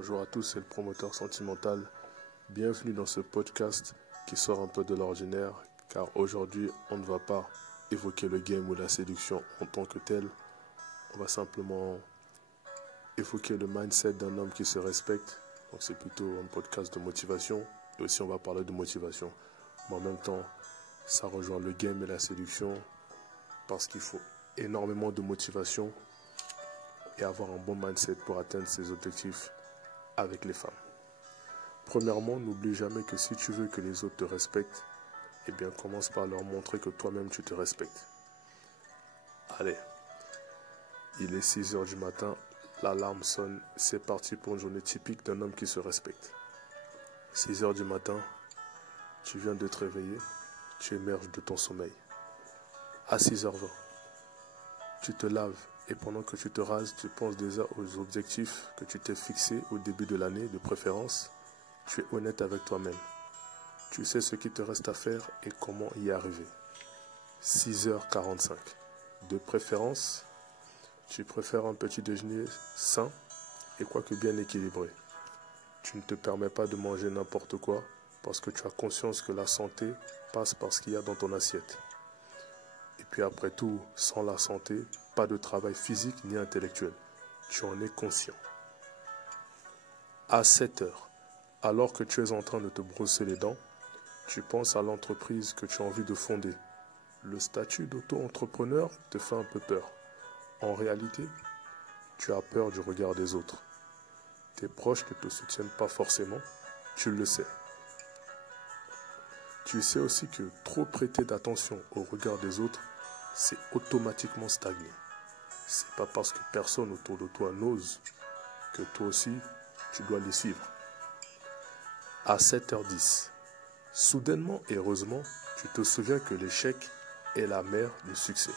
Bonjour à tous, c'est le promoteur sentimental. Bienvenue dans ce podcast qui sort un peu de l'ordinaire, car aujourd'hui, on ne va pas évoquer le game ou la séduction en tant que tel. On va simplement évoquer le mindset d'un homme qui se respecte. Donc c'est plutôt un podcast de motivation. Et aussi, on va parler de motivation. Mais en même temps, ça rejoint le game et la séduction parce qu'il faut énormément de motivation et avoir un bon mindset pour atteindre ses objectifs avec les femmes. Premièrement, n'oublie jamais que si tu veux que les autres te respectent, eh bien commence par leur montrer que toi-même tu te respectes. Allez, il est 6 heures du matin, l'alarme sonne, c'est parti pour une journée typique d'un homme qui se respecte. 6 heures du matin, tu viens de te réveiller, tu émerges de ton sommeil. À 6h20, tu te laves et pendant que tu te rases, tu penses déjà aux objectifs que tu t'es fixés au début de l'année, de préférence. Tu es honnête avec toi-même. Tu sais ce qu'il te reste à faire et comment y arriver. 6h45. De préférence, tu préfères un petit déjeuner sain et quoique bien équilibré. Tu ne te permets pas de manger n'importe quoi parce que tu as conscience que la santé passe par ce qu'il y a dans ton assiette. Et puis après tout, sans la santé, pas de travail physique ni intellectuel. Tu en es conscient. À 7 heures, alors que tu es en train de te brosser les dents, tu penses à l'entreprise que tu as envie de fonder. Le statut d'auto-entrepreneur te fait un peu peur. En réalité, tu as peur du regard des autres. Tes proches ne te soutiennent pas forcément, tu le sais. Tu sais aussi que trop prêter d'attention au regard des autres, c'est automatiquement stagner. C'est pas parce que personne autour de toi n'ose que toi aussi, tu dois les suivre. À 7h10, soudainement et heureusement, tu te souviens que l'échec est la mère du succès.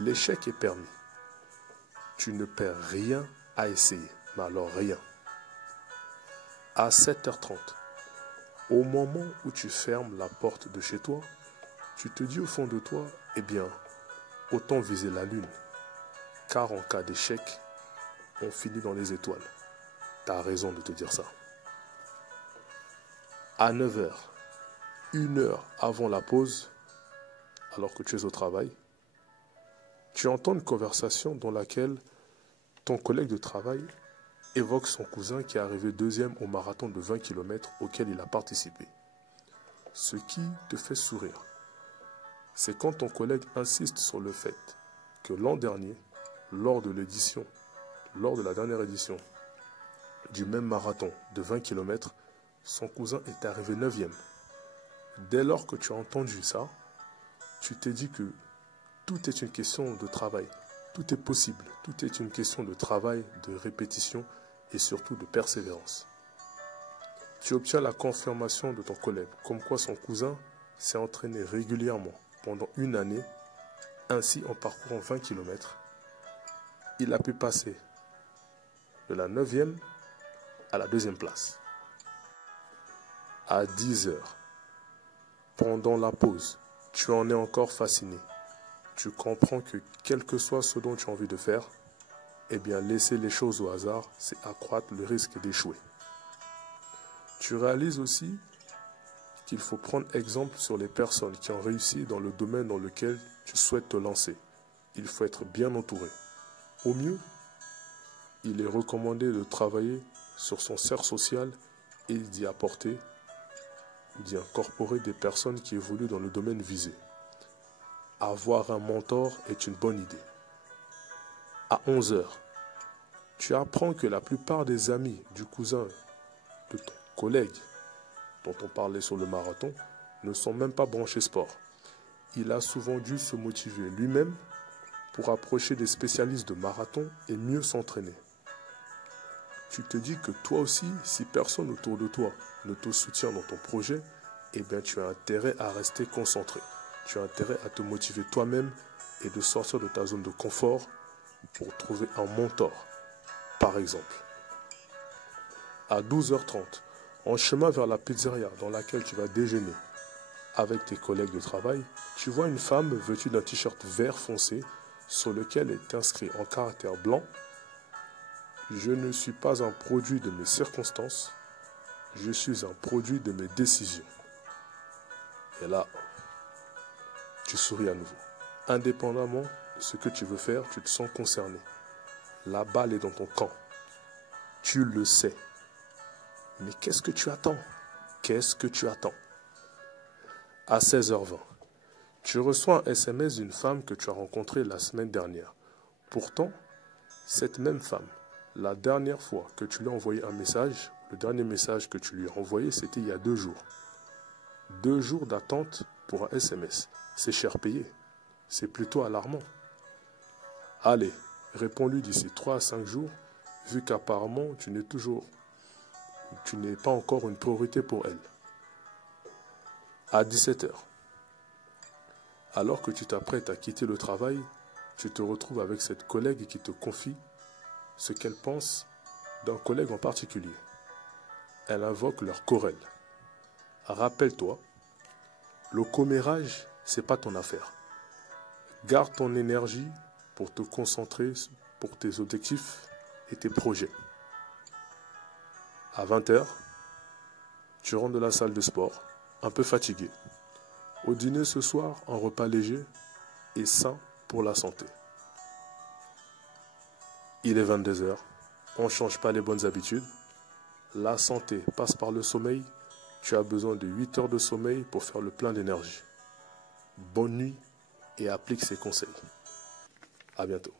L'échec est permis. Tu ne perds rien à essayer, mais alors rien. À 7h30, au moment où tu fermes la porte de chez toi, tu te dis au fond de toi, eh bien, autant viser la lune. Car en cas d'échec, on finit dans les étoiles. Tu as raison de te dire ça. À 9h, 1 heure avant la pause, alors que tu es au travail, tu entends une conversation dans laquelle ton collègue de travail évoque son cousin qui est arrivé 2e au marathon de 20 km auquel il a participé. Ce qui te fait sourire, c'est quand ton collègue insiste sur le fait que l'an dernier, lors de la dernière édition du même marathon de 20 km, son cousin est arrivé 9e. Dès lors que tu as entendu ça, tu t'es dit que tout est une question de travail. Tout est possible. Tout est une question de travail, de répétition et surtout de persévérance. Tu obtiens la confirmation de ton collègue, comme quoi son cousin s'est entraîné régulièrement pendant une année. Ainsi, en parcourant 20 km, il a pu passer de la 9e à la 2e place. À 10h, pendant la pause, tu en es encore fasciné. Tu comprends que quel que soit ce dont tu as envie de faire, eh bien laisser les choses au hasard, c'est accroître le risque d'échouer. Tu réalises aussi qu'il faut prendre exemple sur les personnes qui ont réussi dans le domaine dans lequel tu souhaites te lancer. Il faut être bien entouré. Au mieux, il est recommandé de travailler sur son cercle social et d'y apporter ou d'y incorporer des personnes qui évoluent dans le domaine visé. Avoir un mentor est une bonne idée. À 11h, tu apprends que la plupart des amis du cousin de ton collègue dont on parlait sur le marathon ne sont même pas branchés sport. Il a souvent dû se motiver lui-même pour approcher des spécialistes de marathon et mieux s'entraîner. Tu te dis que toi aussi, si personne autour de toi ne te soutient dans ton projet, eh bien tu as intérêt à rester concentré. Tu as intérêt à te motiver toi-même et de sortir de ta zone de confort pour trouver un mentor, par exemple. À 12h30, en chemin vers la pizzeria dans laquelle tu vas déjeuner avec tes collègues de travail, tu vois une femme vêtue d'un t-shirt vert foncé sur lequel est inscrit en caractère blanc Je ne suis pas un produit de mes circonstances, je suis un produit de mes décisions. Et là, tu souris à nouveau. Indépendamment de ce que tu veux faire, tu te sens concerné. La balle est dans ton camp. Tu le sais. Mais qu'est-ce que tu attends? Qu'est-ce que tu attends? À 16h20, tu reçois un SMS d'une femme que tu as rencontrée la semaine dernière. Pourtant, cette même femme, la dernière fois que tu lui as envoyé un message, le dernier message que tu lui as envoyé, c'était il y a 2 jours. 2 jours d'attente pour un SMS. C'est cher payé. C'est plutôt alarmant. Allez, réponds-lui d'ici 3 à 5 jours, vu qu'apparemment tu n'es pas encore une priorité pour elle. À 17h, alors que tu t'apprêtes à quitter le travail, tu te retrouves avec cette collègue qui te confie ce qu'elle pense d'un collègue en particulier. Elle invoque leur querelle. Rappelle-toi, le commérage, c'est pas ton affaire. Garde ton énergie pour te concentrer pour tes objectifs et tes projets. À 20h, tu rentres de la salle de sport, un peu fatigué. Au dîner ce soir, un repas léger et sain pour la santé. Il est 22h, on ne change pas les bonnes habitudes. La santé passe par le sommeil. Tu as besoin de 8 heures de sommeil pour faire le plein d'énergie. Bonne nuit et applique ces conseils. À bientôt.